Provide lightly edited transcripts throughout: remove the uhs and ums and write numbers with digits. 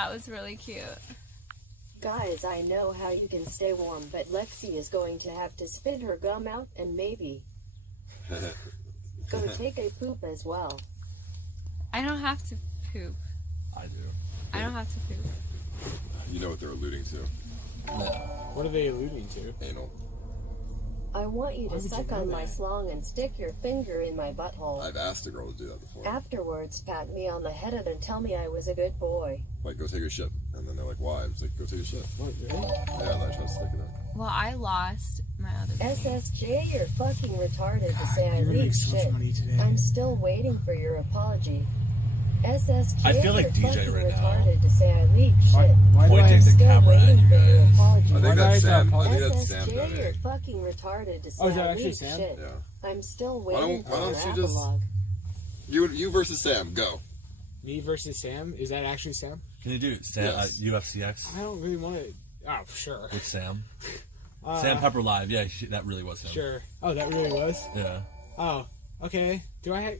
that was really cute. Guys, I know how you can stay warm, but Lexi is going to have to spit her gum out and maybe go take a poop as well. I don't have to poop. I do. I don't have to poop. You know what they're alluding to. What are they alluding to? Anal. I want you to suck on my slong and stick your finger in my butthole. I've asked a girl to do that before. Afterwards, pat me on the head and tell me I was a good boy. Like, go take a shit. And then they're like, why? I was like, go take a shit. What, really? Yeah, and I try to stick it in. Well, I lost my other SSJ, you're fucking retarded to say I You're gonna make leaked so much shit. money today. I'm still waiting for your apology. SSJ, I feel like you're DJ fucking right now. retarded to say I leaked shit. Why do I Pointing the still camera at waiting you for your guys. apology. I think Why that's did I Sam. not I think that's Sam SSJ, down you're here. fucking retarded to say Oh, is that I actually leaked Sam? shit. Yeah. I'm still Why waiting don't for you your just- apologue. You versus Sam, go. Me versus Sam? Is that actually Sam? Can you do Sam, Yes. UFCX I don't really want to. Oh, sure. with Sam? Sam Pepper Live. Yeah, that really was him. Sure. Oh, that really was? Yeah. Oh, okay. Do I have...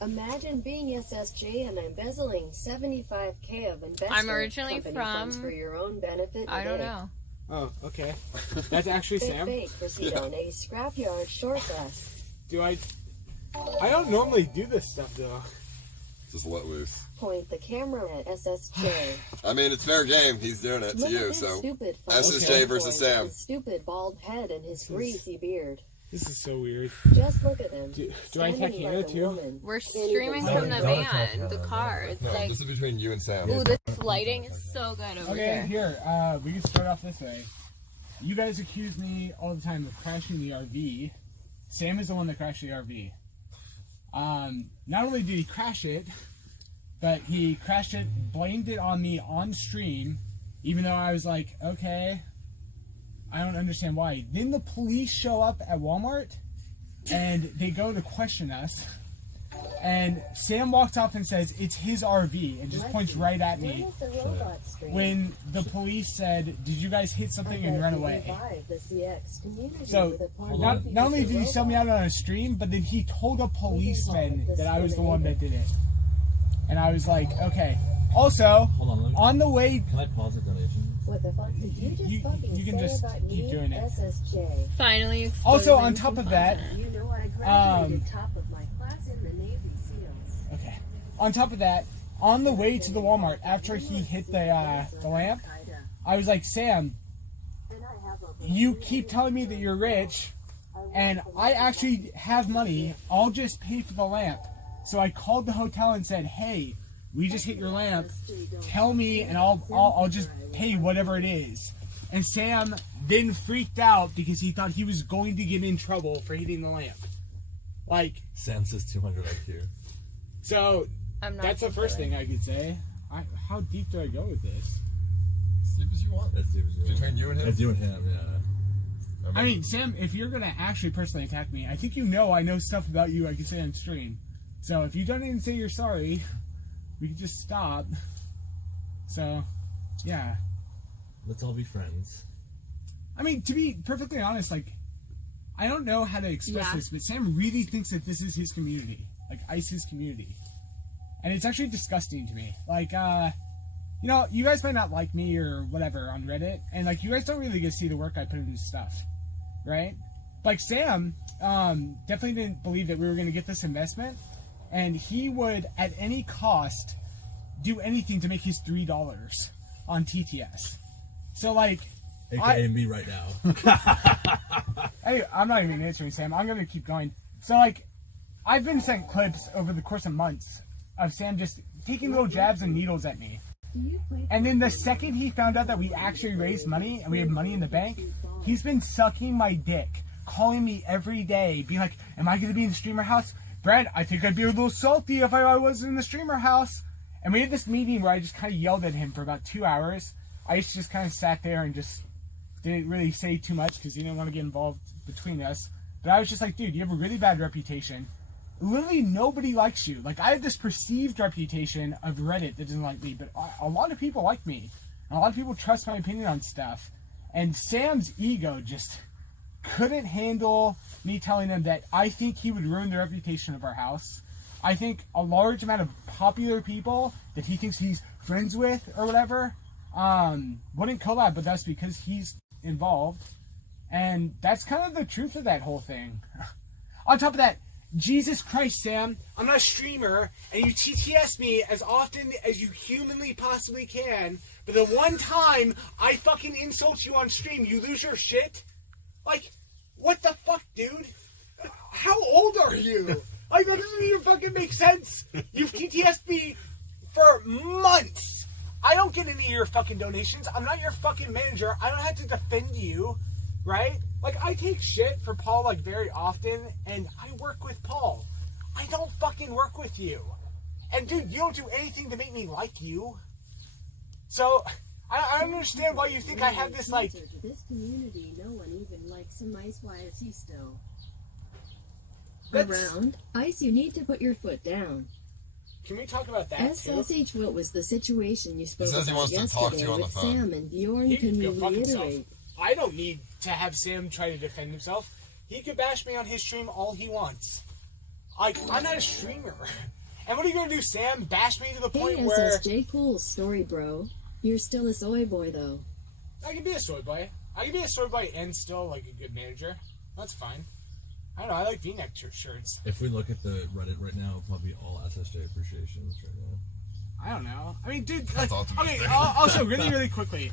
Imagine being SSJ and embezzling 75K of investment I'm originally company from- funds for your own benefit. I don't know. Oh, okay. That's actually Sam? Fake Poseidon, a scrapyard short bus. Do I... I don't normally do this stuff, though. Just let loose. Point the camera at SSJ. I mean, it's fair game. He's doing it to Look you, at his so. stupid SSJ fucking versus voice, Sam. his stupid bald head and his greasy beard. This is so weird. Just look at him. Do I Standing attack Hannah, like a too? woman. We're Can't streaming even from the say van, the car. It's No, like, this is between you and Sam. ooh, this lighting is so good over Okay, here. here. We can start off this way. You guys accuse me all the time of crashing the RV. Sam is the one that crashed the RV. Not only did he crash it, but he crashed it, blamed it on me on stream, even though I was like, okay, I don't understand why. Then the police show up at Walmart, and they go to question us, and Sam walks off and says, it's his RV, and just points right at When me. is the robot stream? When the police said, did you guys hit something and run away? Revive the CX community So, with a porn not movie only with did he sell me out on a stream, but then he told a policeman that I was the one that did it. And I was like, okay. Also, Hold on, let me, on the way, can I pause the donation? What the fuck did you just fucking you can say just about keep me, doing it. SSJ? Finally also exposing on top some of that, You know I graduated top of my class in the Navy SEALs. okay. On top of that, on the way to the Walmart, after he hit the lamp, I was like, Sam, you keep telling me that you're rich, and I actually have money. I'll just pay for the lamp. So I called the hotel and said, hey, we just hit your lamp. Tell me, and I'll just pay whatever it is. And Sam then freaked out because he thought he was going to get in trouble for hitting the lamp. Like, Sam says 200 IQ. so I'm not that's the first fulfilling. thing I could say. How deep do I go with this? As deep as you want. That's Between you and him? That's you and him, yeah. I mean, Sam, if you're gonna actually personally attack me, I think you know I know stuff about you I can say on stream. So if you don't even say you're sorry, we can just stop. So, yeah. Let's all be friends. I mean, to be perfectly honest, like, I don't know how to express Yeah. this, but Sam really thinks that this is his community. Like, ICE's community. And it's actually disgusting to me. Like, you know, you guys might not like me or whatever on Reddit, and, like, you guys don't really get to see the work I put into stuff, right? Like, Sam definitely didn't believe that we were going to get this investment, and he would, at any cost, do anything to make his $3 on TTS. So, like... AKA me right now. Anyway, I'm not even answering Sam. I'm going to keep going. So, like, I've been sent clips over the course of months of Sam just taking little jabs and needles at me. And then the second he found out that we actually raised money and we had money in the bank, he's been sucking my dick, calling me every day, being like, am I going to be in the streamer house? Brent, I think I'd be a little salty if I wasn't in the streamer house. And we had this meeting where I just kind of yelled at him for about 2 hours. I just kind of sat there and just didn't really say too much because he didn't want to get involved between us. But I was just like, dude, you have a really bad reputation. Literally nobody likes you. Like, I have this perceived reputation of Reddit that doesn't like me, but a lot of people like me. And a lot of people trust my opinion on stuff. And Sam's ego just couldn't handle me telling him that I think he would ruin the reputation of our house. I think a large amount of popular people that he thinks he's friends with or whatever wouldn't collab with us because he's involved. And that's kind of the truth of that whole thing. On top of that, Jesus Christ, Sam, I'm not a streamer, and you TTS me as often as you humanly possibly can, but the one time I fucking insult you on stream, you lose your shit? Like, what the fuck, dude? How old are you? Like, that doesn't even fucking make sense. You've TTS'd me for months. I don't get any of your fucking donations. I'm not your fucking manager. I don't have to defend you, right? Like, I take shit for Paul, like, very often, and I work with Paul. I don't fucking work with you. And, dude, you don't do anything to make me like you. So, I understand why you think I have this, like... This community, no one even likes some Ice YSE still. That's... Around Ice, you need to put your foot down. Can we talk about that, too? SSH, what was the situation you spoke He says he about wants to talk to yesterday you on the with phone. Sam and Bjorn? He Can you can go fuck himself. reiterate? I don't need to have Sam try to defend himself. He could bash me on his stream all he wants. Like, I'm not a streamer. And what are you gonna do, Sam? Bash me to the point Hey, where... SSJ, cool story, bro. You're still a soy boy, though. I can be a soy boy. I can be a soy boy and still, like, a good manager. That's fine. I don't know, I like V-neck shirts. If we look at the Reddit right now, it'll probably be all SSJ appreciations right now. I don't know. I mean, dude, like, That's okay, optimistic. also, really quickly.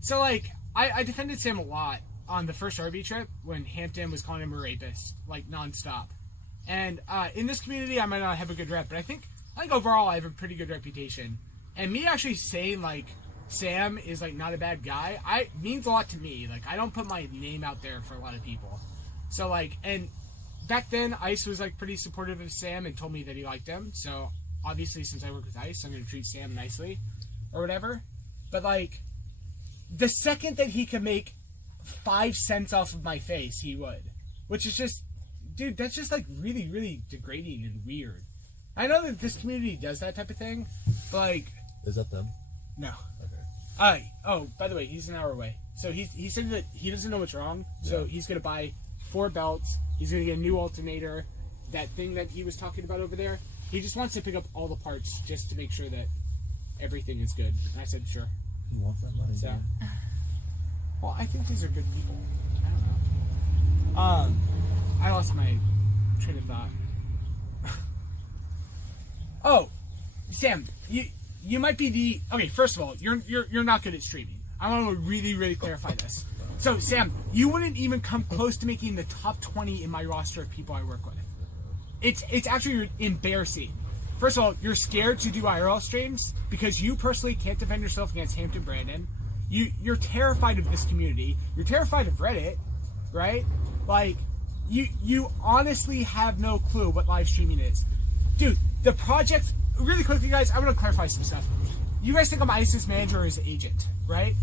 So, like, I defended Sam a lot on the first RV trip when Hampton was calling him a rapist, like, nonstop. And in this community, I might not have a good rep, but I think overall I have a pretty good reputation. And me actually saying, like, Sam is, like, not a bad guy, means a lot to me. Like, I don't put my name out there for a lot of people. So, like, and back then, Ice was, like, pretty supportive of Sam and told me that he liked him. So, obviously, since I work with Ice, I'm going to treat Sam nicely or whatever. But, like, the second that he could make 5 cents off of my face, he would. Which is just, dude, that's just, like, really, really degrading and weird. I know that this community does that type of thing, but, like... Is that them? No. Okay. Oh, by the way, he's an hour away. So he said that he doesn't know what's wrong, so he's going to buy 4 belts, he's going to get a new alternator, that thing that he was talking about over there. He just wants to pick up all the parts just to make sure that everything is good. And I said, sure. He wants that money. So, dude. well, I think these are good people. I don't know. I lost my train of thought. Oh, Sam, you might be the... Okay, first of all, you're not good at streaming. I want to really clarify this. So, Sam, you wouldn't even come close to making the top 20 in my roster of people I work with. It's actually embarrassing. First of all, you're scared to do IRL streams because you personally can't defend yourself against Hampton Brandon. You're terrified of this community. You're terrified of Reddit, right? Like, you honestly have no clue what live streaming is. Dude, the project... Really quickly, guys, I'm going to clarify some stuff. You guys think I'm ISIS manager or his agent, right?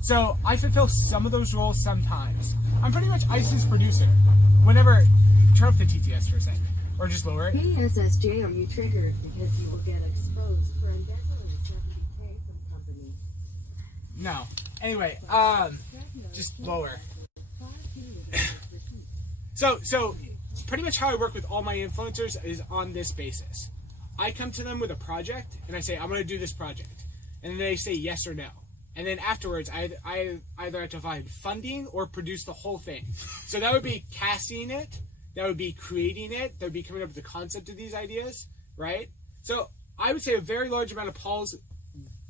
So, I fulfill some of those roles sometimes. I'm pretty much ISIS producer. Whenever... Turn off the TTS for a second. Or just lower it. Hey, SSJ, are you triggered because you will get exposed for embezzling 70K from company? No. Anyway, just lower. So pretty much how I work with all my influencers is on this basis. I come to them with a project, and I say, I'm going to do this project. And then they say yes or no. And then afterwards, I either have to find funding or produce the whole thing. So that would be casting it. That would be creating it. That would be coming up with the concept of these ideas, right? So I would say a very large amount of Paul's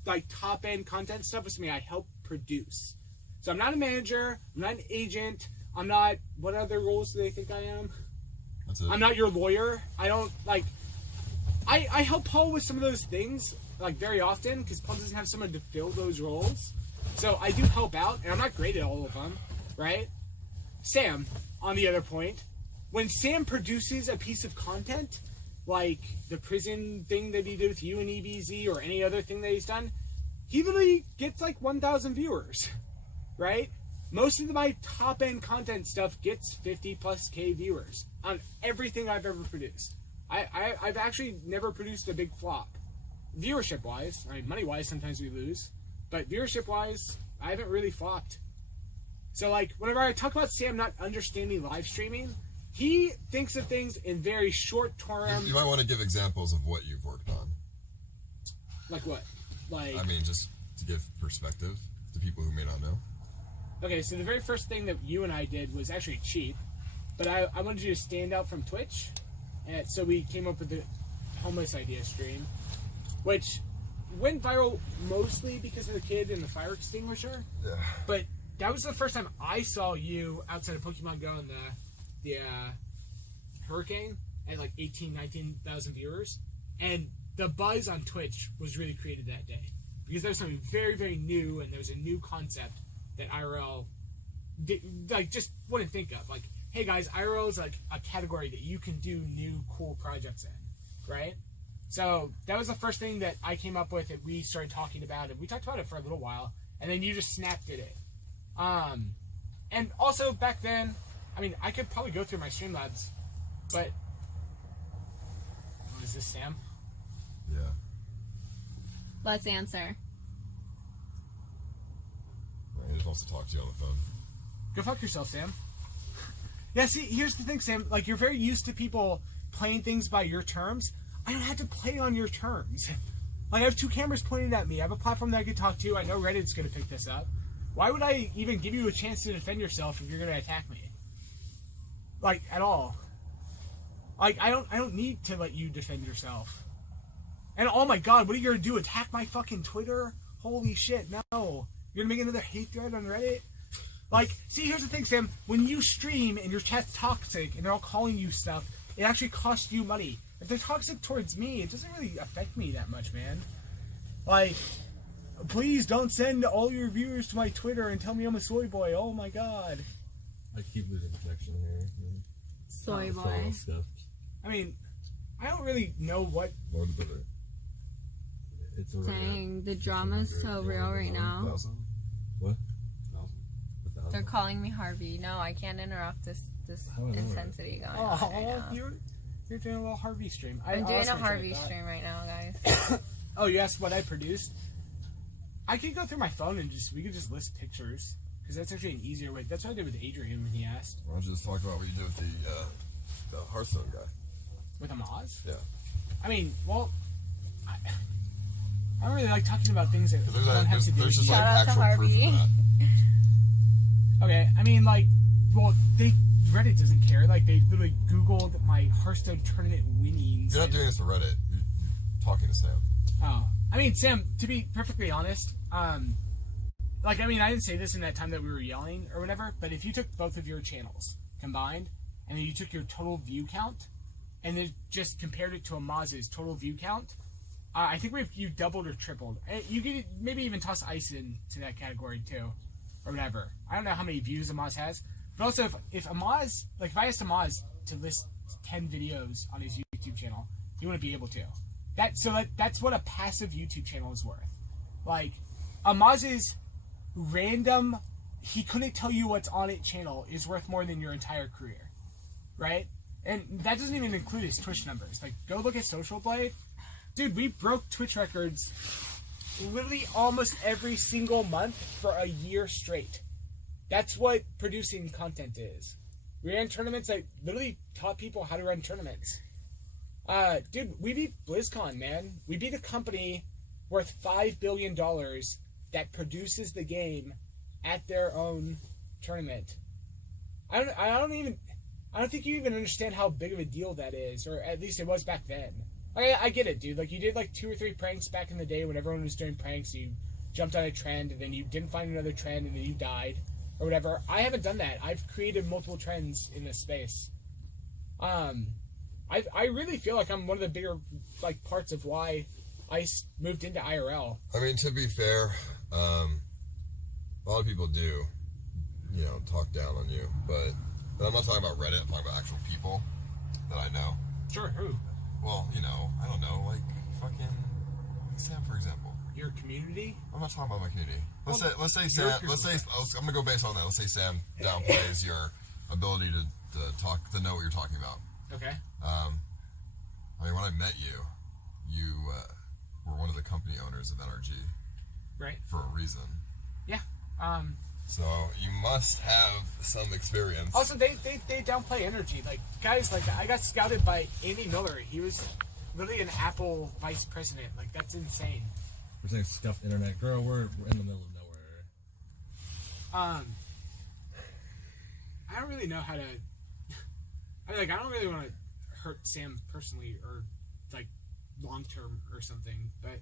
like top-end content stuff is something I help produce. So I'm not a manager. I'm not an agent. I'm not... What other roles do they think I am? That's it. I'm not your lawyer. I don't, like... I help Paul with some of those things, like, very often, because Paul doesn't have someone to fill those roles. So I do help out, and I'm not great at all of them, right? Sam, on the other point, when Sam produces a piece of content, like the prison thing that he did with you and EBZ, or any other thing that he's done, he literally gets, like, 1,000 viewers, right? Most of my top-end content stuff gets 50+ K viewers on everything I've ever produced. I've actually never produced a big flop. Viewership-wise, I mean, money-wise, sometimes we lose. But viewership-wise, I haven't really flopped. So, like, whenever I talk about Sam not understanding live streaming, he thinks of things in very short term. You might want to give examples of what you've worked on. Like what? Like I mean, just to give perspective to people who may not know. okay, so the very first thing that you and I did was actually cheap, but I wanted you to stand out from Twitch, and so we came up with the homeless idea stream, which went viral mostly because of the kid in the fire extinguisher. Yeah. But that was the first time I saw you outside of Pokemon Go and the Hurricane at like 19,000 viewers, and the buzz on Twitch was really created that day because there was something very, very new, and there was a new concept that IRL just wouldn't think of. Like, hey guys, IRL is like a category that you can do new cool projects in, right? So that was the first thing that I came up with that we started talking about, and we talked about it for a little while, and then you just snapped at it. And also back then, I mean, I could probably go through my Streamlabs, but is this Sam? Yeah. Let's answer. He just wants to talk to you on the phone. Go fuck yourself, Sam. Yeah, see, here's the thing, Sam. Like, you're very used to people playing things by your terms. I don't have to play on your terms. Like, I have 2 cameras pointed at me. I have a platform that I can talk to. I know Reddit's going to pick this up. Why would I even give you a chance to defend yourself if you're going to attack me? Like, at all. Like, I don't need to let you defend yourself. And oh my god, what are you going to do? Attack my fucking Twitter? Holy shit, no. You're going to make another hate thread on Reddit? Like, see, here's the thing, Sam. When you stream and your chat's toxic and they're all calling you stuff, it actually costs you money. If they're toxic towards me, it doesn't really affect me that much, man. Like, please don't send all your viewers to my Twitter and tell me I'm a soy boy. Oh my god. I keep losing connection here. Soy So boy. stuff. I mean, I don't really know what... What is it? It's already Dang, the drama's so real right now. 1,000? What? 1,000? They're calling me Harvey. No, I can't interrupt this How annoying. intensity going on right Oh, now. you're doing a little Harvey stream. I'm doing lost a my train of Harvey thought. stream right now, guys. Oh, you asked what I produced? I could go through my phone and we could just list pictures. Because that's actually an easier way. That's what I did with Adrian when he asked. Why don't you just talk about what you did with the Hearthstone guy? With Amaz? Yeah. I mean, well, I don't really like talking about things that 'Cause don't have to do there's with just you. like Shout out to actual proof Harvey. of that. Okay, I mean, like, well, Reddit doesn't care. Like, they literally Googled my Hearthstone tournament winnings. You're not doing this for Reddit. You're talking to Sam. Oh. I mean, Sam, to be perfectly honest, like, I mean, I didn't say this in that time that we were yelling or whatever, but if you took both of your channels combined, and then you took your total view count, and then just compared it to Amaz's total view count, I think you doubled or tripled. And you could maybe even toss Ice into that category too, or whatever. I don't know how many views Amaz has, but also if Amaz, like, if I asked Amaz to list 10 videos on his YouTube channel, he wouldn't be able to. That's what a passive YouTube channel is worth. Like, Amaz's random, he couldn't tell you what's on it channel is worth more than your entire career, right? And that doesn't even include his Twitch numbers. Like, go look at Social Blade. Dude, we broke Twitch records literally almost every single month for a year straight. That's what producing content is. We ran tournaments. I literally taught people how to run tournaments. Dude, we beat BlizzCon, man. We beat a company worth $5 billion that produces the game at their own tournament. I don't think you even understand how big of a deal that is, or at least it was back then. I get it, dude. Like, you did like 2 or 3 pranks back in the day when everyone was doing pranks. You jumped on a trend, and then you didn't find another trend, and then you died, or whatever. I haven't done that. I've created multiple trends in this space. I really feel like I'm one of the bigger, like, parts of why I moved into IRL. I mean, to be fair, a lot of people do, talk down on you, but I'm not talking about Reddit. I'm talking about actual people that I know. Sure, who? Well, I don't know, like fucking Sam, for example. Your community? I'm not talking about my community. Let's say your Sam. I'm gonna go based on that. Let's say Sam downplays your ability to know what you're talking about. Okay. I mean, when I met you, you were one of the company owners of NRG. Right. For a reason. Yeah. So you must have some experience. Also, they downplay energy. Like, guys, like, I got scouted by Andy Miller. He was literally an Apple vice president. Like, that's insane. We're saying scuffed internet. Girl, we're in the middle of nowhere. I don't really know how to... I don't really want to hurt Sam personally or, like, long-term or something, but...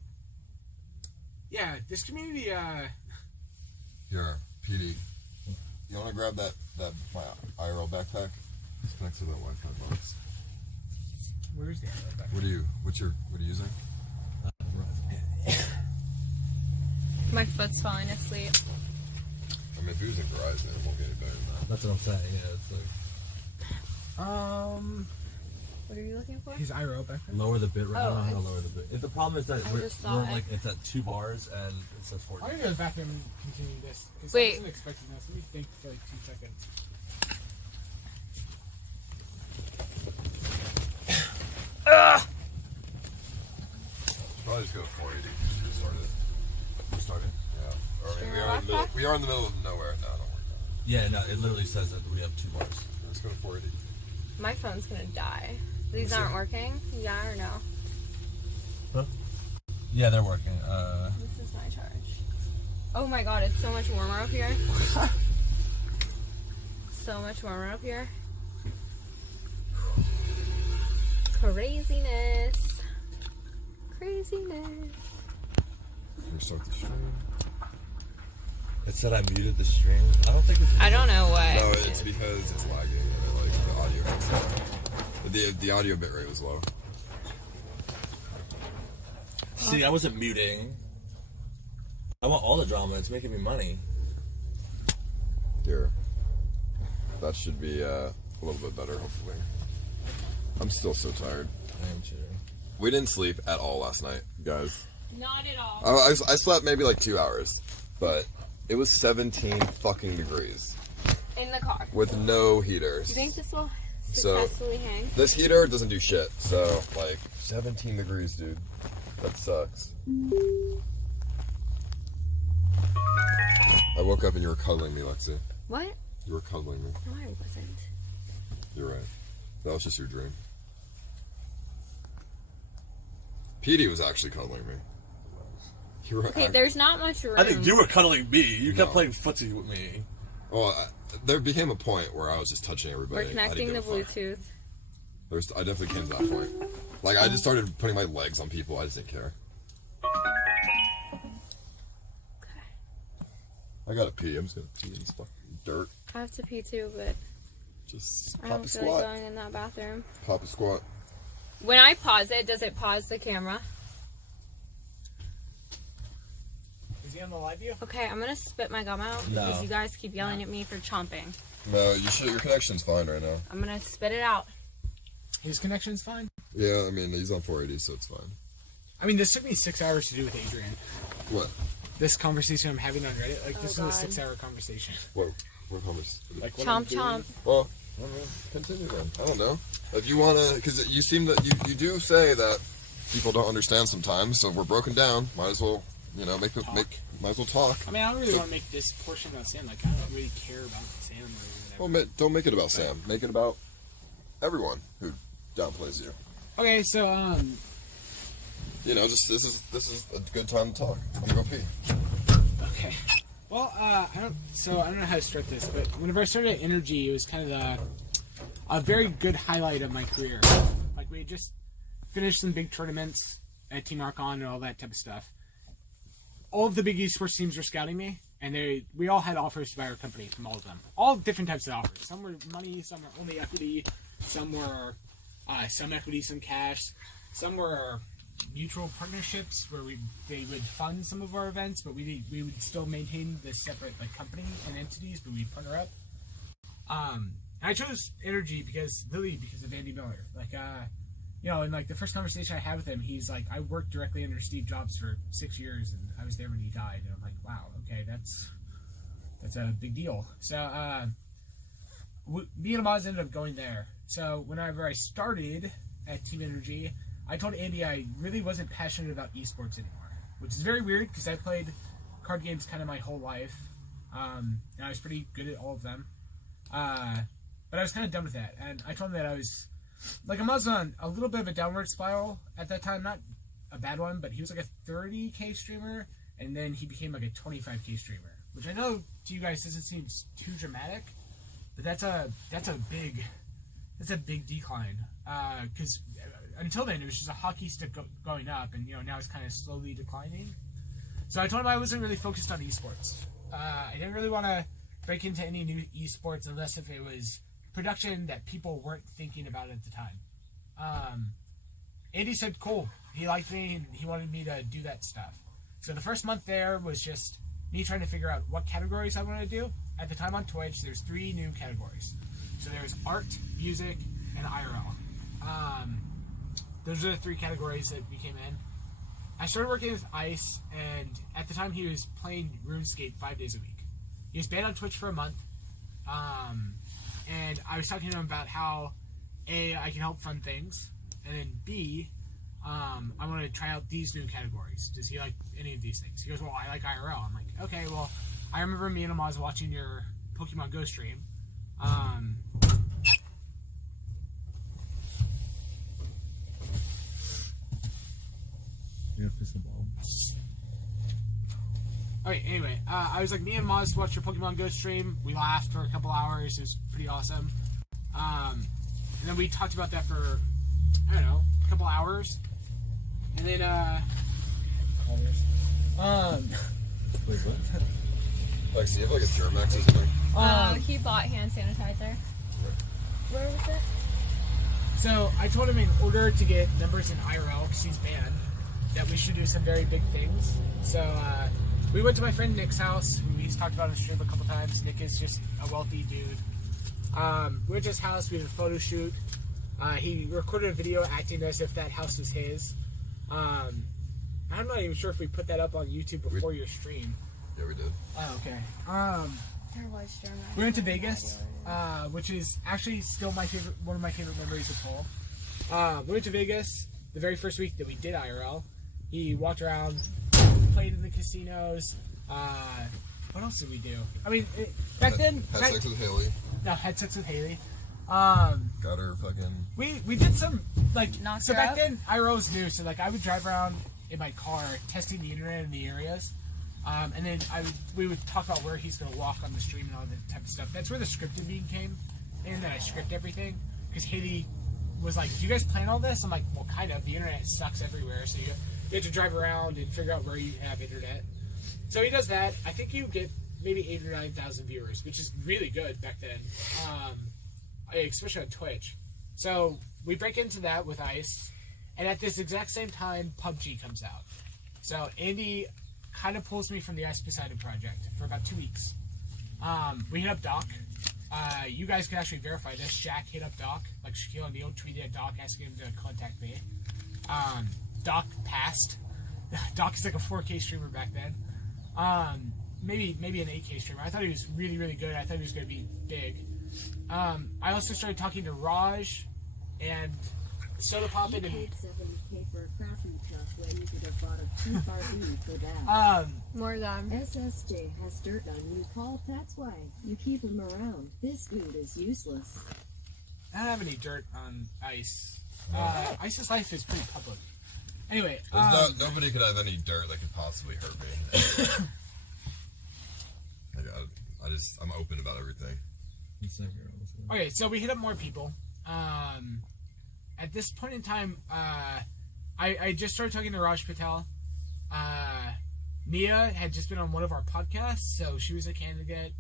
Yeah, this community, Here, PD. You want to grab that my IRL backpack? It's connected to the Wi-Fi box. Where's the other back? What are you using? My foot's falling asleep. I mean, if you're using Verizon, it won't get any better than that. That's what I'm saying. Yeah, it's like What are you looking for? His IRO back there? lower the bit rate. I don't know how to it's- lower the bit. The problem is that I we're just saw it. like it's at 2 bars and it says 40. I'm gonna go to the bathroom and continue this. Because I Wait. wasn't expecting this. Let me think for like 2 seconds. Probably just go to 480 just to start it. Start it. Yeah. Or, I mean, Your backpack? we are in the middle of nowhere. No, don't worry about Yeah, no, it literally says that we have 2 bars. it. Let's go to 480. My phone's gonna die. These aren't working? Yeah or no? Yeah, they're working. This is my charge. Oh my god, it's so much warmer up here. So much warmer up here. Craziness. Craziness. Restart the stream. It said I muted the stream. I don't think it's. I don't know what. No, it's because it's lagging and like the audio mixed. The audio bit rate was low. See, I wasn't muting. I want all the drama. It's making me money. Here. That should be a little bit better, hopefully. I'm still so tired. I am too. We didn't sleep at all last night, guys. Not at all. I slept maybe like 2 hours, but it was 17 fucking degrees In the car. with no heaters. You think this will So- successfully hang? This heater doesn't do shit, so like 17 degrees, dude. That sucks. I woke up and you were cuddling me, Lexi. What? You were cuddling me. No, I wasn't. You're right. That was just your dream. Petey was actually cuddling me. You were Okay, there's not much room. I think you were cuddling me. You kept No. playing footsie with me. Well, there became a point where I was just touching everybody. We're I didn't connecting the give a fuck. Bluetooth. I definitely came to that point. Like, I just started putting my legs on people. I just didn't care. Okay. I gotta pee. I'm just gonna pee in this fucking dirt. I have to pee too, but Just I pop don't a feel like squat. going in that bathroom. Pop a squat. When I pause it, does it pause the camera? Is he on the live view? Okay, I'm gonna spit my gum out No. because you guys keep yelling at me for chomping. No, you should. Your connection's fine right now. I'm gonna spit it out. His connection's fine. Yeah, I mean, he's on 480, so it's fine. I mean, this took me 6 hours to do with Adrian. What? This conversation I'm having on Reddit, like, this Oh, is a God. 6-hour conversation. What conversation? Like, what I'm Chomp doing- chomp. Well, I don't know. Continue then. I don't know. If you wanna, because you seem that you do say that people don't understand sometimes, so if we're broken down. Might as well, might as well talk. I mean, I don't really want to make this portion about Sam. Like, I don't really care about Sam or whatever. Well, don't make it about Sam. Make it about everyone who downplays you. Okay, so, Just this is a good time to talk. I'm gonna go pee. okay. Well, I don't know how to start this, but whenever I started at Energy, it was kind of a very good highlight of my career. Like, we had just finished some big tournaments at Team Archon and all that type of stuff. All of the big esports teams were scouting me, and we all had offers to buy our company from all of them. All different types of offers. Some were money, some were only equity, some were some equity, some cash, some were mutual partnerships where they would fund some of our events, but we would still maintain the separate company and entities, but we'd partner up. I chose Energy because of Andy Miller. And the first conversation I had with him, he's like, I worked directly under Steve Jobs for 6 years, and I was there when he died. And I'm like, wow, okay, that's a big deal. So me and Amaz ended up going there. So whenever I started at Team Energy, I told Andy I really wasn't passionate about esports anymore, which is very weird because I played card games kind of my whole life, and I was pretty good at all of them. But I was kind of done with that, and I told him that like Amaz was on a little bit of a downward spiral at that time, not a bad one, but he was like a 30K streamer, and then he became like a 25K streamer, which I know to you guys doesn't seem too dramatic, but that's a big decline. Because until then it was just a hockey stick going up, and now it's kind of slowly declining. So I told him I wasn't really focused on esports. I didn't really want to break into any new esports unless if it was production that people weren't thinking about at the time. Andy said cool. He liked me and he wanted me to do that stuff. So the first month there was just me trying to figure out what categories I wanted to do. At the time on Twitch, there's 3 new categories. So there's art, music, and IRL. Those are the 3 categories that we came in. I started working with Ice, and at the time he was playing RuneScape 5 days a week. He was banned on Twitch for a month, and I was talking to him about how A, I can help fund things, and then B, I want to try out these new categories. Does he like any of these things? He goes, well, I like IRL. I'm like, okay, well, I remember me and Amaz watching your Pokemon Go stream. You're gonna piss the ball. Alright, anyway, I was like, me and Maz watched your Pokemon Go stream. We laughed for a couple hours. It was pretty awesome. And then we talked about that for, I don't know, a couple hours. And then, Wait, what? Like, so you have like a Germax or something? He bought hand sanitizer. Where was it? So I told him in order to get numbers in IRL, because he's banned, that we should do some very big things. So we went to my friend Nick's house, who he's talked about on the stream a couple times. Nick is just a wealthy dude. We went to his house, we did a photo shoot. He recorded a video acting as if that house was his. I'm not even sure if we put that up on YouTube before your stream. Yeah, we did. Oh, okay. There was German. We went to Vegas, which is actually still one of my favorite memories of Paul. We went to Vegas the very first week that we did IRL. He walked around, played in the casinos. What else did we do? I mean, back then... Had sex with Haley. No, had sex with Haley. Got her fucking... We did some, like... Knocked so her back up? then, IRL was new, so like I would drive around in my car testing the internet in the areas. And then we would talk about where he's going to walk on the stream and all that type of stuff. That's where the scripted being came in, that I script everything. Because Haley was like, do you guys plan all this? I'm like, well, kind of. The internet sucks everywhere, so you have to drive around and figure out where you have internet. So he does that. I think you get maybe 8,000 or 9,000 viewers, which is really good back then, especially on Twitch. So we break into that with Ice, and at this exact same time, PUBG comes out. So Andy kind of pulls me from the Ice Poseidon project for about 2 weeks. We hit up Doc. You guys can actually verify this. Shaq hit up Doc. Like Shaquille O'Neal tweeted at Doc asking him to contact me. Doc passed. Doc is like a 4K streamer back then. Maybe an 8K streamer. I thought he was really, really good. I thought he was going to be big. I also started talking to Raj and Soda Pop You and paid 70K for a crafting truck when you could have bought a 2RV for that. More than. SSJ has dirt on you, Paul. That's why you keep him around. This dude is useless. I don't have any dirt on Ice. Ice's life is pretty public. Anyway, Nobody could have any dirt that could possibly hurt me. I'm open about everything. okay, so we hit up more people. At this point in time, I just started talking to Raj Patel. Mia had just been on one of our podcasts, so she was a candidate.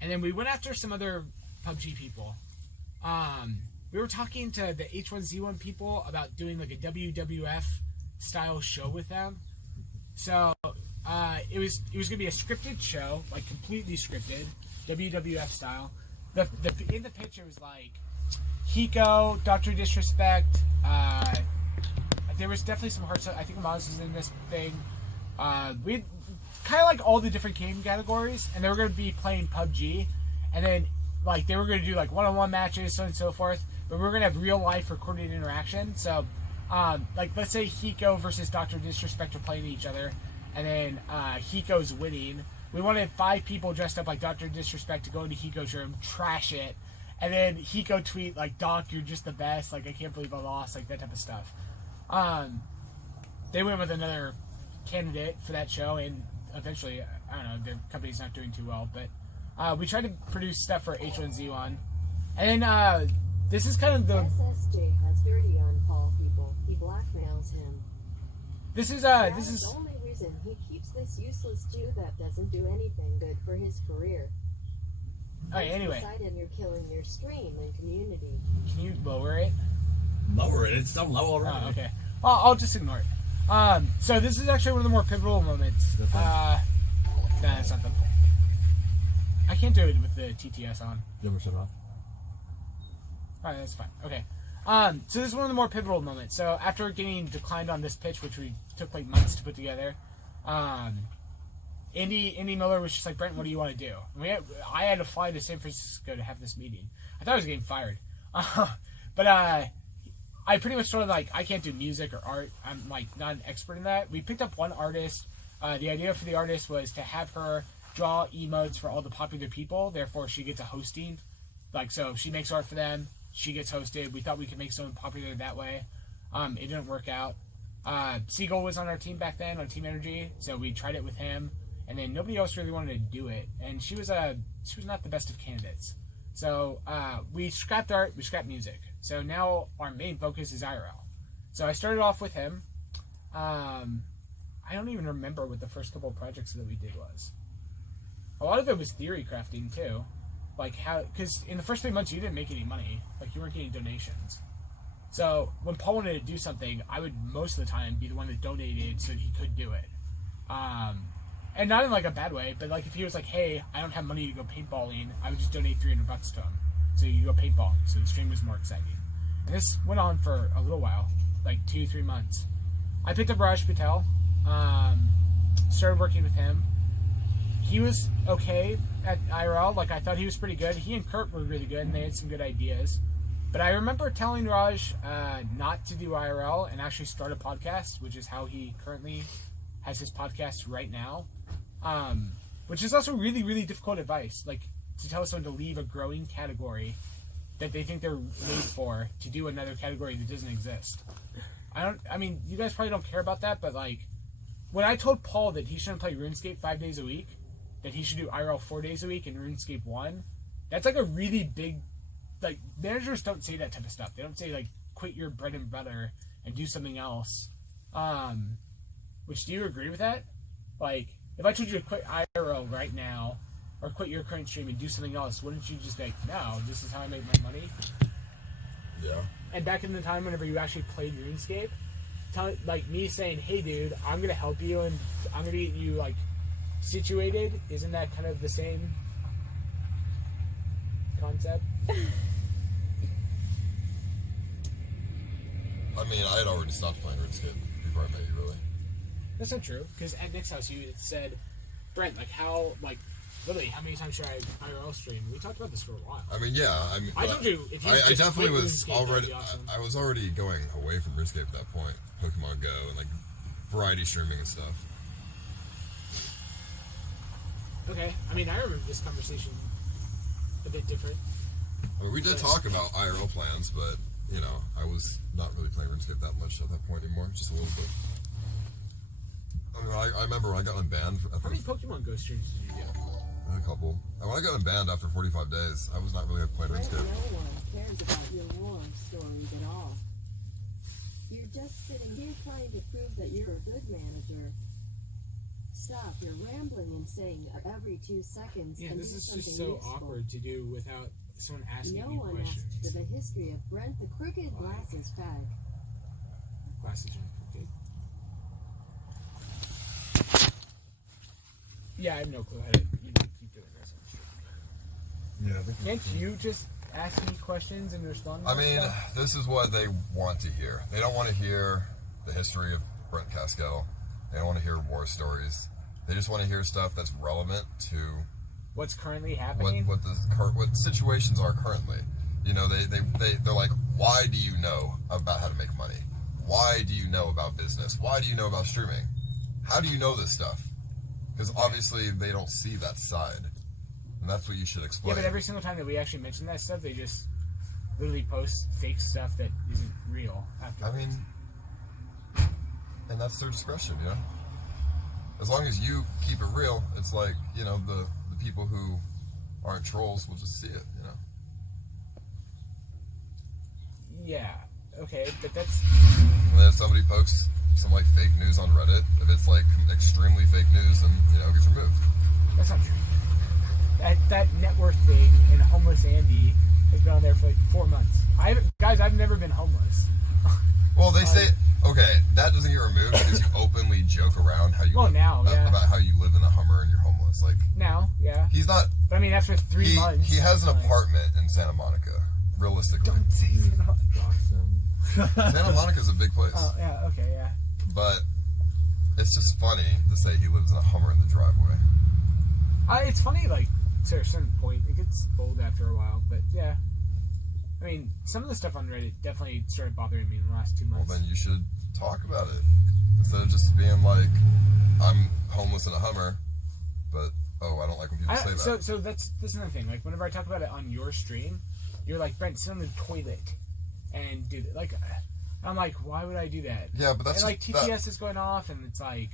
And then we went after some other PUBG people. We were talking to the H1Z1 people about doing like a WWF style show with them. So it was gonna be a scripted show, like completely scripted, WWF style. In the pitch it was like Hiko, Dr. Disrespect. There was definitely some hard stuff. I think Maz was in this thing. We kind of like all the different game categories, and they were going to be playing PUBG, and then like they were going to do like one-on-one matches, so on and so forth. But we were going to have real life recorded interaction. So, like let's say Hiko versus Dr. Disrespect are playing each other, and then Hiko's winning. We wanted 5 people dressed up like Dr. Disrespect to go into Hiko's room, trash it, And then he go tweet like, "Doc, you're just the best. Like, I can't believe I lost." Like that type of stuff. They went with another candidate for that show, and eventually, I don't know, the company's not doing too well. But we tried to produce stuff for H1Z1, and then this is kind of the SSJ has dirty on Paul people. He blackmails him. this is The only reason he keeps this useless Jew that doesn't do anything good for his career. Alright, anyway, Poseidon, you're killing your stream and community. can you lower it? Lower it. It's so low already. Oh, okay. Well, I'll just ignore it. So this is actually one of the more pivotal moments. Nah, that's not the. I can't do it with the TTS on. You ever shut it off? Alright, that's fine. Okay. So this is one of the more pivotal moments. So after getting declined on this pitch, which we took like months to put together, Andy Miller was just like, "Brent, what do you want to do?" And I had to fly to San Francisco to have this meeting. I thought I was getting fired. But I pretty much told him, like, I can't do music or art. I'm, like, not an expert in that. We picked up one artist. The idea for the artist was to have her draw emotes for all the popular people. Therefore, she gets a hosting. Like, so she makes art for them. She gets hosted. We thought we could make someone popular that way. It didn't work out. Siegel was on our team back then, on Team Energy. So we tried it with him. And then nobody else really wanted to do it. And she was not the best of candidates. So we scrapped art, we scrapped music. So now our main focus is IRL. So I started off with him. I don't even remember what the first couple of projects that we did was. A lot of it was theory crafting too. Like how, because in the first 3 months you didn't make any money. Like you weren't getting donations. So when Paul wanted to do something, I would most of the time be the one that donated so that he could do it. And not in like a bad way, but like if he was like, "Hey, I don't have money to go paintballing," I would just donate $300 to him, so you go paintballing. So the stream was more exciting. And this went on for a little while, like 2-3 months. I picked up Raj Patel, started working with him. He was okay at IRL. Like I thought he was pretty good. He and Kurt were really good, and they had some good ideas. But I remember telling Raj not to do IRL and actually start a podcast, which is how he currently has his podcast right now. Which is also really, really difficult advice. Like, to tell someone to leave a growing category that they think they're made for to do another category that doesn't exist. I mean, you guys probably don't care about that, but like, when I told Paul that he shouldn't play RuneScape 5 days a week, that he should do IRL 4 days a week and RuneScape 1, that's like a really big, like, managers don't say that type of stuff. They don't say, like, quit your bread and butter and do something else. Which, do you agree with that? Like, if I told you to quit IRL right now, or quit your current stream and do something else, wouldn't you just be like, "No, this is how I make my money"? Yeah. And back in the time whenever you actually played RuneScape, like me saying, "Hey dude, I'm gonna help you and I'm gonna get you like situated," isn't that kind of the same concept? I mean, I had already stopped playing RuneScape before I met you, really. That's not true, because at Nick's house you said, "Brent, like how, like, literally, how many times should I IRL stream?" We talked about this for a while. I mean, yeah. I mean, I told you, if you I just definitely quit was RuneScape, that'd already. be awesome. I was already going away from RuneScape at that point. Pokemon Go and like variety streaming and stuff. Okay, I mean, I remember this conversation a bit different. I mean, we did talk about IRL plans, but you know, I was not really playing RuneScape that much at that point anymore. Just a little bit. I remember when I got unbanned. How many Pokemon Go streams did you do? A couple. And when I got unbanned after 45 days, I was not really playing Brent, RuneScape. no one cares about your war stories at all. You're just sitting here trying to prove that you're a good manager. Stop, you're rambling and saying every 2 seconds. Yeah, and this do is just something so useful. awkward to do without someone asking No you one questions. asked for the history of Brent the Crooked Glasses Fag. Glasses are crooked. Yeah, I have no clue how to even keep doing this. Yeah, I think Can't you just ask me questions and respond to I mean, stuff? this is what they want to hear. They don't want to hear the history of Brent Caskel. They don't want to hear war stories. They just want to hear stuff that's relevant to What's currently happening? what situations are currently. You know, they're like, why do you know about how to make money? Why do you know about business? Why do you know about streaming? How do you know this stuff? Because obviously they don't see that side. And that's what you should explain. Yeah, but every single time that we actually mention that stuff, they just literally post fake stuff that isn't real after. I mean, and that's their discretion, you know? As long as you keep it real, it's like, you know, the people who aren't trolls will just see it, you know? Yeah, okay, but that's... And then if somebody posts some, like, fake news on Reddit, if it's, like, extremely fake news, then, you know, it gets removed. That's not true. That net worth thing and homeless Andy has been on there for like 4 months. I've never been homeless. Well, they say, okay, that doesn't get removed because you openly joke around how you Well, now, yeah. about how you live in a Hummer and you're homeless. Like, Now, yeah. he's not. But I mean, after 3 months. He has an like, apartment in Santa Monica. Realistically, Don't say Santa Monica. Santa Monica's a big place. Oh, yeah, okay, yeah. But it's just funny to say he lives in a Hummer in the driveway. It's funny, like, to a certain point. It gets old after a while, but yeah. I mean, some of the stuff on Reddit definitely started bothering me in the last 2 months. Well, then you should talk about it. Instead of just being like, I'm homeless in a Hummer, but, oh, I don't like when people say that. So that's another thing. Like, whenever I talk about it on your stream, you're like, Brent, sit on the toilet and do that. Like, I'm like, why would I do that? Yeah, but that's and, like, just, TTS is going off, and it's like...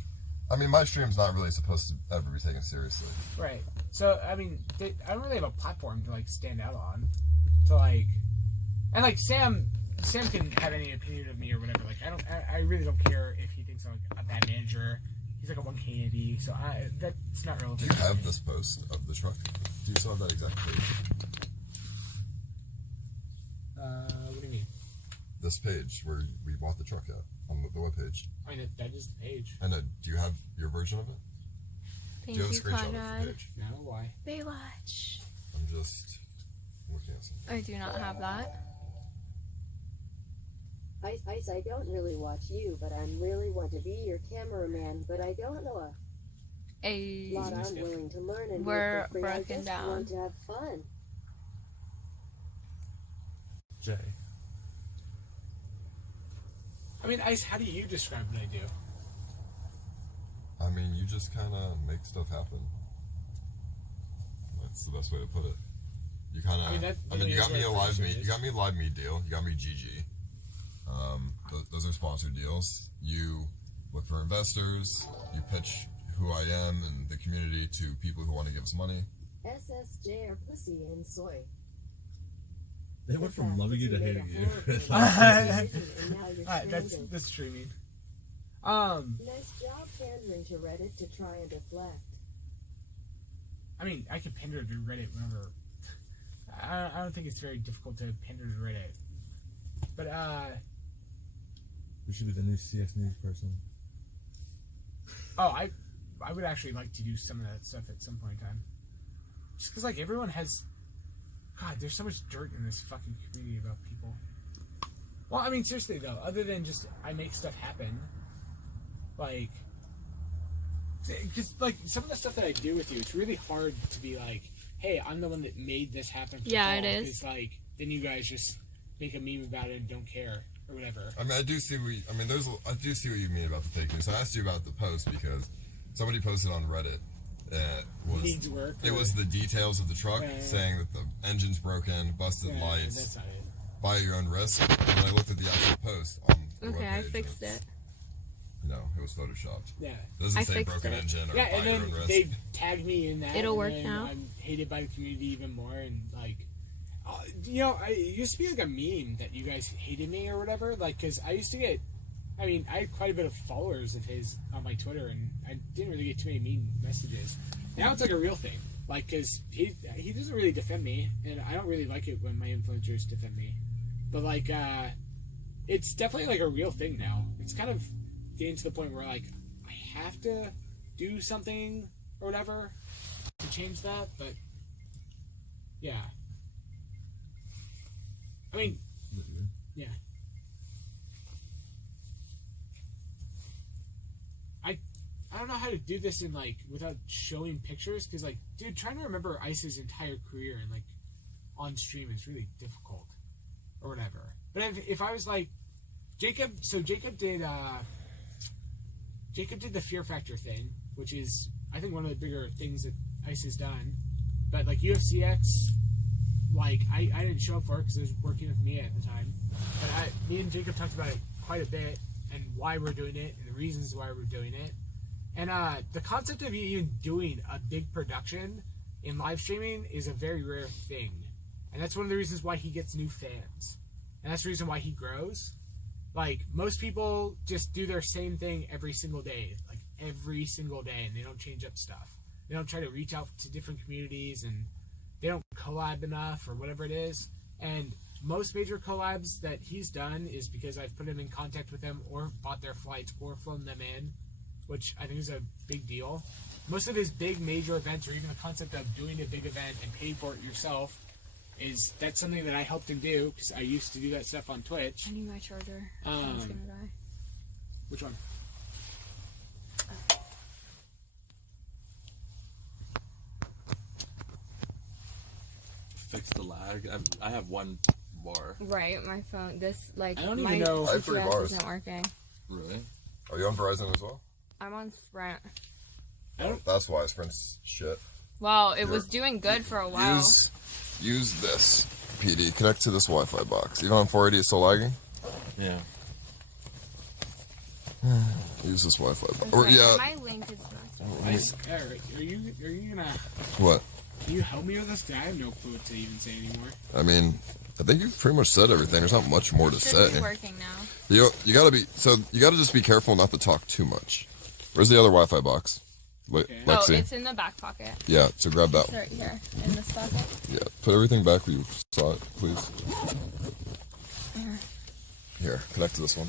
I mean, my stream's not really supposed to ever be taken seriously. Right. So, I mean, I don't really have a platform to, like, stand out on. To, like... And, like, Sam can have any opinion of me or whatever. Like, I really don't care if he thinks I'm like, a bad manager. He's like a 1K Andy, so that's not relevant. Do you have this post of the truck? Do you still have that exact page? What do you mean? This page where we bought the truck at on the webpage. I mean, that is the page. I know. Do you have your version of it? Thank Do you have a you, screenshot of the Conrad. page? No, why? Baywatch. I'm just looking at something. I do not have that. Ice, I don't really watch you, but I really want to be your cameraman, but I don't know a lot I'm willing to learn and We're do for free. I broken just down. want to have fun. Jay. I mean, Ice, how do you describe what I do? I mean, you just kind of make stuff happen. That's the best way to put it. You kind of. I mean, you got me a live meet. You got me a live meet deal. You got me GG. Those are sponsored deals. You look for investors. You pitch who I am and the community to people who want to give us money. SSJ are pussy and soy. They went from loving you to hating you. Alright, that's streaming. Nice job pandering to Reddit to try and deflect. I mean, I can pander to Reddit whenever. I don't think it's very difficult to pander to Reddit. But, We should be the new CS News person. oh, I would actually like to do some of that stuff at some point in time. Just because, like, everyone has... God, there's so much dirt in this fucking community about people. Well, I mean, seriously, though, other than just I make stuff happen, like... Because, like, some of the stuff that I do with you, it's really hard to be like, hey, I'm the one that made this happen for Yeah, Paul. it is. It's like, then you guys just make a meme about it and don't care, or whatever. I mean, I do see what you mean about the fake news. I asked you about the post because somebody posted on Reddit. Needs work. It was the details of the truck, saying that the engine's broken, busted lights, That's not it. buy at your own risk. And I looked at the actual post on the Okay, I webpage, fixed and it. No, it was photoshopped. Yeah. It doesn't I say fixed broken it. engine or Yeah, buy and your then own risk. they tagged me in that. It'll and work then now. I'm hated by the community even more, and like, you know, it used to be like a meme that you guys hated me or whatever. Like, because I used to get, I mean, I had quite a bit of followers of his on my Twitter, and I didn't really get too many mean messages. Now it's like a real thing. Like, because he doesn't really defend me, and I don't really like it when my influencers defend me. But like, it's definitely like a real thing now. It's kind of getting to the point where like I have to do something or whatever to change that. But yeah, I mean, yeah. I don't know how to do this in like without showing pictures, because like, dude, trying to remember Ice's entire career and like on stream is really difficult or whatever. But if I was like Jacob did the Fear Factor thing, which is I think one of the bigger things that Ice has done. But like UFCX, like I didn't show up for it because it was working with Mia at the time. But me and Jacob talked about it quite a bit and why we're doing it and the reasons why we're doing it. And the concept of even doing a big production in live streaming is a very rare thing. And that's one of the reasons why he gets new fans. And that's the reason why he grows. Like, most people just do their same thing every single day. Like, every single day. And they don't change up stuff. They don't try to reach out to different communities. And they don't collab enough or whatever it is. And most major collabs that he's done is because I've put him in contact with them or bought their flights or flown them in, which I think is a big deal. Most of his big major events, or even the concept of doing a big event and paying for it yourself, that's something that I helped him do because I used to do that stuff on Twitch. I need my charger. Someone's gonna die. Which one? Fix the lag. I have one bar. Right, my phone. This I don't my even know. I have 3 GPS bars. isn't working. Really? Are you on Verizon as well? I'm on Sprint. That's why Sprint's shit. Well, it was doing good for a while. Use this, PD. Connect to this Wi-Fi box. Even on 480, it's still lagging? Yeah. Use this Wi-Fi box. Okay, Or, yeah. my link is messed up. Eric, are you gonna? What? Can you help me with this? I have no clue what to even say anymore. I mean, I think you've pretty much said everything. There's not much more to Should say. be working now. You gotta just be careful not to talk too much. Where's the other Wi-Fi box? Okay. Oh, Lexi. it's in the back pocket. Yeah, so grab that It's right here in this pocket. Yeah, put everything back where you saw it, please. Here, connect to this one.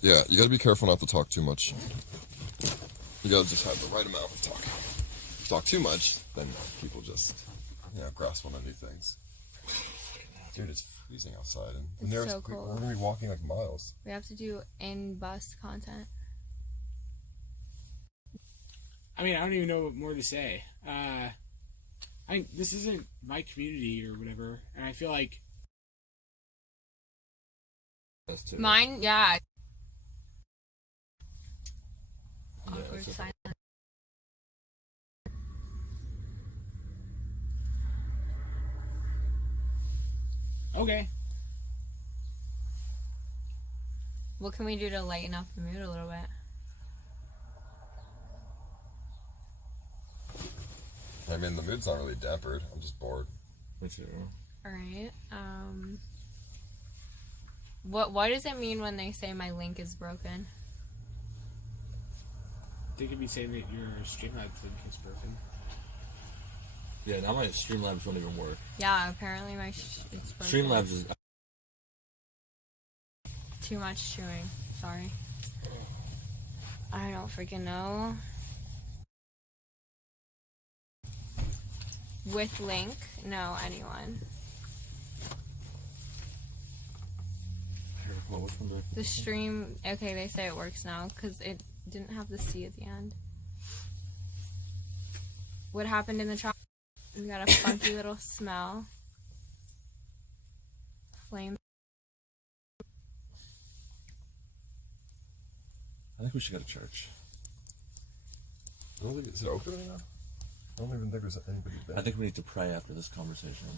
Yeah, you gotta be careful not to talk too much. You gotta just have the right amount of talk. If you talk too much, then people just, grasp onto new things. Dude, it's freezing outside, and It's so cold. we're gonna be walking like miles. We have to do in-bus content. I mean, I don't even know what more to say. This isn't my community or whatever, and I feel like That's too. Mine, yeah. Yeah, Awkward it's silence. okay. What can we do to lighten up the mood a little bit? I mean, the mood's not really dampered. I'm just bored. Me too. Alright, what does it mean when they say my link is broken? They could be saying that your Streamlabs link is broken. Yeah, now my Streamlabs won't even work. Yeah, apparently it's broken. Streamlabs is. Too much chewing. Sorry. I don't freaking know. With link? No, anyone. Well, which one do I The stream, okay, they say it works now because it didn't have the C at the end. What happened in the truck? We got a funky little smell. Flame. I think we should go to church. I don't think, is it open right now? I don't even think there's anybody there. I think we need to pray after this conversation.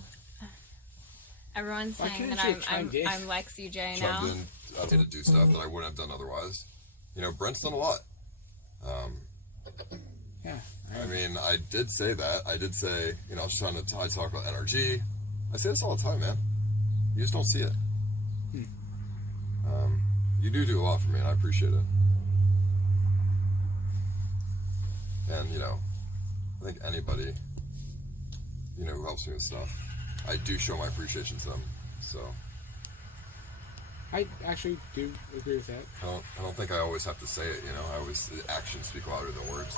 Everyone's Why saying couldn't that you I'm chimed in? Lexi J now. Chimed in, I had to do stuff that I wouldn't have done otherwise. Brent's done a lot. Yeah. I mean, I did say that. I did say, I was trying to talk about NRG. I say this all the time, man. You just don't see it. You do a lot for me, and I appreciate it. And, I think anybody, who helps me with stuff, I do show my appreciation to them. So I actually do agree with that. I don't think I always have to say it, the actions speak louder than words.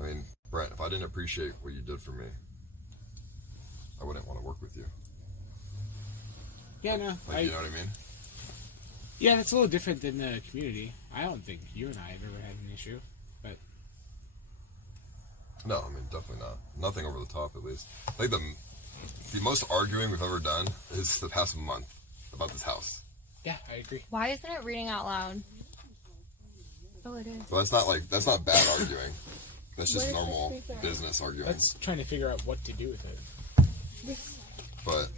I mean, Brent, if I didn't appreciate what you did for me, I wouldn't want to work with you. Yeah, no. You know what I mean? Yeah, that's a little different than the community. I don't think you and I have ever had an issue, but No, I mean, definitely not. Nothing over the top, at least. I think the most arguing we've ever done is the past month about this house. Yeah, I agree. Why isn't it reading out loud? Oh, it is. Well, that's not bad arguing. That's just normal business arguing. That's trying to figure out what to do with it. But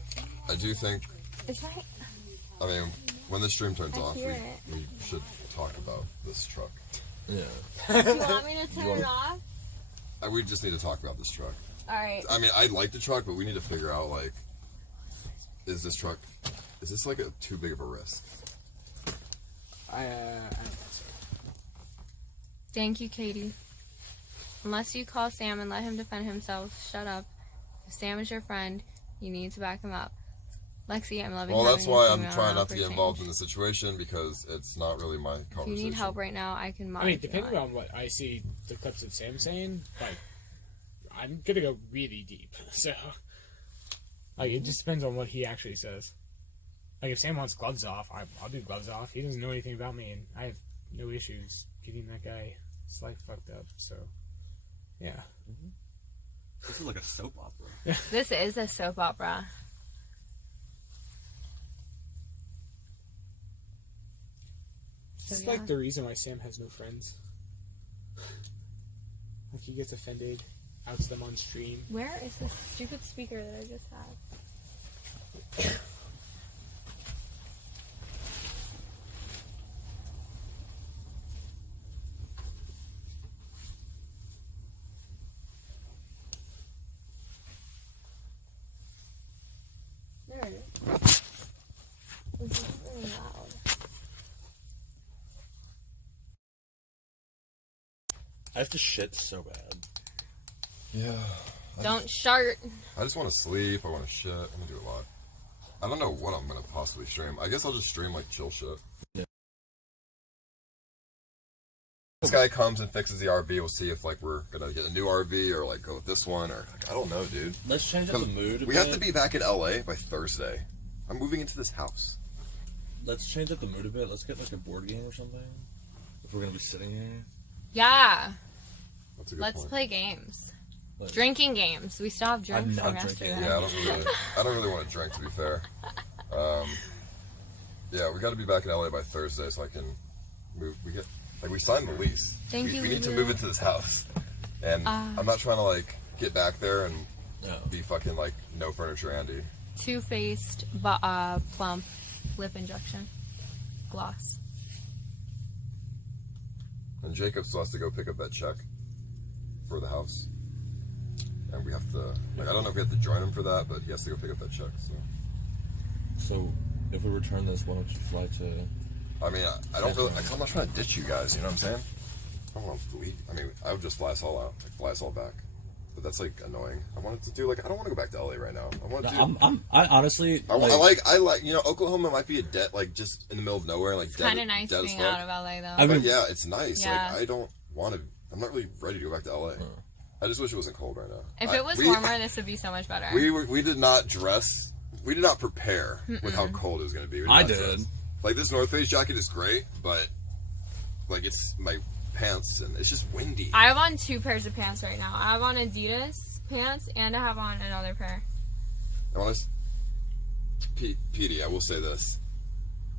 I do think, It's right. I mean, when the stream turns I off, hear we should talk about this truck. Yeah. Do you want me to turn it off? We just need to talk about this truck. Alright. I mean, I like the truck, but we need to figure out, like, is this like too big of a risk? I don't think so. Thank you, Katie. Unless you call Sam and let him defend himself, shut up. If Sam is your friend, you need to back him up. Lexi, I'm loving Well, having that's you why come I'm around trying not for to get change. involved in the situation, because it's not really my If conversation. you need help right now, I can I monitor mean, depending on what I see the clips of Sam saying, like, I'm gonna go really deep. So, like, it just depends on what he actually says. Like, if Sam wants gloves off, I'll do gloves off. He doesn't know anything about me, and I have no issues getting that guy his life fucked up. So, yeah. This is like a soap opera. This is a soap opera. This is like the reason why Sam has no friends. Like, he gets offended, outs them on stream. Where is this stupid speaker that I just had? There it is. This is really loud. I have to shit so bad. Yeah. Don't shart. I just want to sleep. I want to shit. I'm gonna do a lot. I don't know what I'm gonna possibly stream. I guess I'll just stream like chill shit. Yeah. This guy comes and fixes the RV. We'll see if like we're gonna get a new RV or like go with this one or like, I don't know, dude. Let's change up the mood a We bit. have to be back in LA by Thursday. I'm moving into this house. Let's change up the mood a bit. Let's get like a board game or something. If we're gonna be sitting here. Yeah. That's a good Let's point. play games. Like, Drinking games. We still have drinks I'm from not yesterday. drinking. Yeah, I don't really want to drink, to be fair. Yeah, we got to be back in LA by Thursday so I can move. We signed the lease. Thank you, We need to Lulu. move into this house, and I'm not trying to like get back there and No. be fucking like no furniture Andy. Two-faced plump lip injection. Gloss. And Jacob still has to go pick up that check for the house, and we have to. Like, I don't know if we have to join him for that, but he has to go pick up that check. So, if we return this, why don't you fly to... I mean, I don't really. I'm not trying to ditch you guys. You know what I'm saying? I don't want to leave. I mean, I would just fly us all out, like fly us all back. But that's like annoying. I wanted to do like I don't want to go back to LA right now. I want to do. I honestly... I like you know, Oklahoma might be a dead like just in the middle of nowhere, like Kind of nice being out of LA though. I mean, But yeah, it's nice. Yeah. Like I don't want to. I'm not really ready to go back to LA. I just wish it wasn't cold right now. If it was warmer, this would be so much better. We did not dress. We did not prepare with how cold it was going to be. We I not did. dress. Like this North Face jacket is great, but like it's my pants and it's just windy. I have on 2 pairs of pants right now. I have on Adidas pants and I have on another pair. I want to, Petey, I will say this.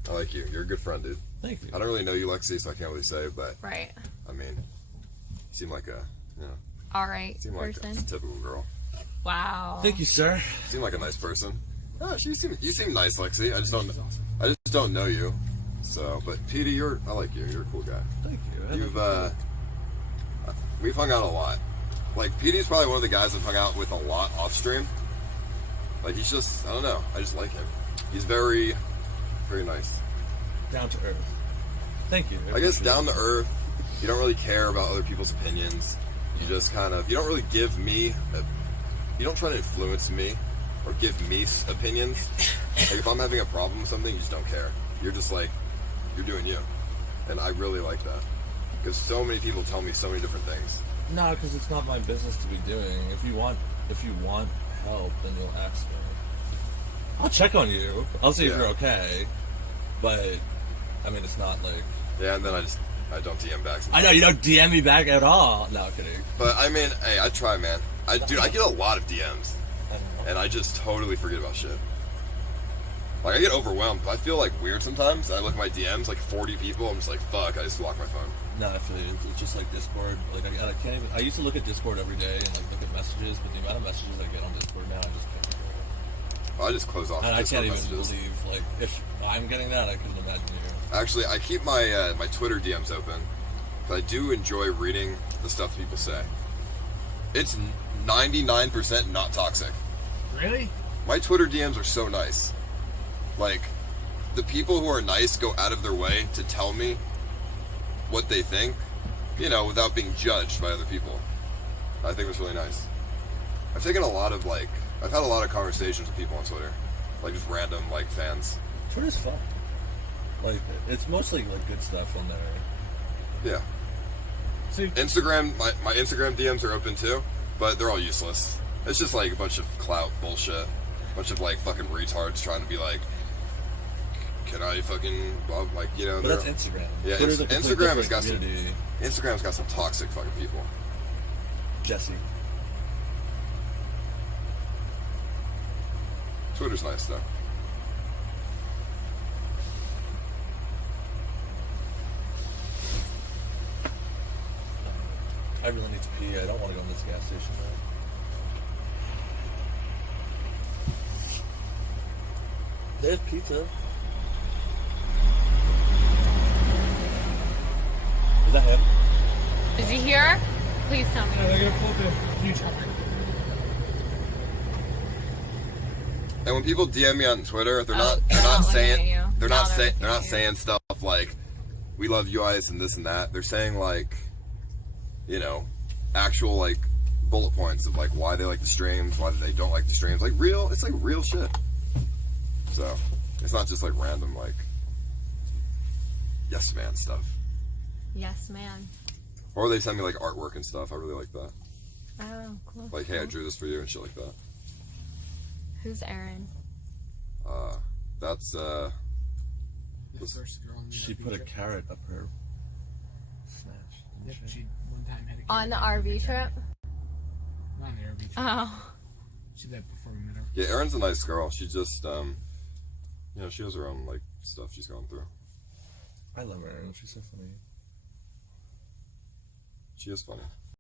I like you. You're a good friend, dude. Thank you. I don't really know you, Lexi, so I can't really say, but Right. I mean, you seem like a, you know, Alright, seem like person. a typical girl. Wow. Thank you, sir. You seem like a nice person. Oh, you seem nice, Lexi. I just don't know you. So, but Petey, I like you. You're a cool guy. Thank you. We've hung out a lot. Like, Petey's probably one of the guys I've hung out with a lot off stream. Like, he's just, I don't know. I just like him. He's very, very nice. Down to earth. Thank you. I guess down to earth. You don't really care about other people's opinions. You just kind of, you don't really give me, you don't try to influence me or give me opinions. Like, if I'm having a problem with something, you just don't care. You're just like, you're doing you. And I really like that. Because so many people tell me so many different things. No, because it's not my business to be doing. If you want help, then you'll ask me. I'll check on you. I'll see if you're okay. But I mean, it's not like. Yeah, and then I don't DM back. I know you don't DM me back at all. No, kidding. But I mean, hey, I try, man. I get a lot of DMs, I don't know. and I just totally forget about shit. Like, I get overwhelmed. I feel, like, weird sometimes. I look at my DMs, like, 40 people. I'm just like, fuck, I just lock my phone. No, I feel you. It's just like Discord. Like, I can't even... I used to look at Discord every day and, like, look at messages, but the amount of messages I get on Discord now, I just can't figure it out. I just close off And I can't even messages. believe, like, if I'm getting that, I couldn't imagine you. Actually, I keep my my Twitter DMs open. But I do enjoy reading the stuff people say. It's 99% not toxic. Really? My Twitter DMs are so nice. Like, the people who are nice go out of their way to tell me what they think, you know, without being judged by other people. I think it's really nice. I've taken a lot of, like, I've had a lot of conversations with people on Twitter. Like, just random, like, fans. Twitter's fun. Like, it's mostly, like, good stuff on there. Yeah. So, Instagram, my Instagram DMs are open too, but they're all useless. It's just, like, a bunch of clout bullshit. A bunch of, like, fucking retards trying to be like, can I fucking, well, like, you know. But that's Instagram. Yeah, Twitter's a complete Instagram has different got some. community. Instagram's got some toxic fucking people. Jesse. Twitter's nice though. I really need to pee. I don't want to go in this gas station though. There's pizza. Is that him? Is he here? Please tell me. they're gonna pull the huge trucker. And when people DM me on Twitter, they're Oh, not they're not looking saying at you. they're Now not they're saying looking they're not at you. saying stuff like we love you guys and this and that. They're saying, like, you know, actual, like, bullet points of, like, why they like the streams, why they don't like the streams. Like, real, it's like real shit. So it's not just like random, like, yes man stuff. Yes, man. Or they send me like artwork and stuff. I really like that. Oh, cool. Like, hey, I drew this for you and shit like that. Who's Aaron? That's The first girl in the She RV put a trip. carrot up her snatch. Yep, she one time had a On the carrot. RV trip? Not on the RV trip. Oh. She did that before we met her. yeah. Erin's a nice girl. She just you know, she has her own like stuff she's going through. I love her. She's so funny. She is funny.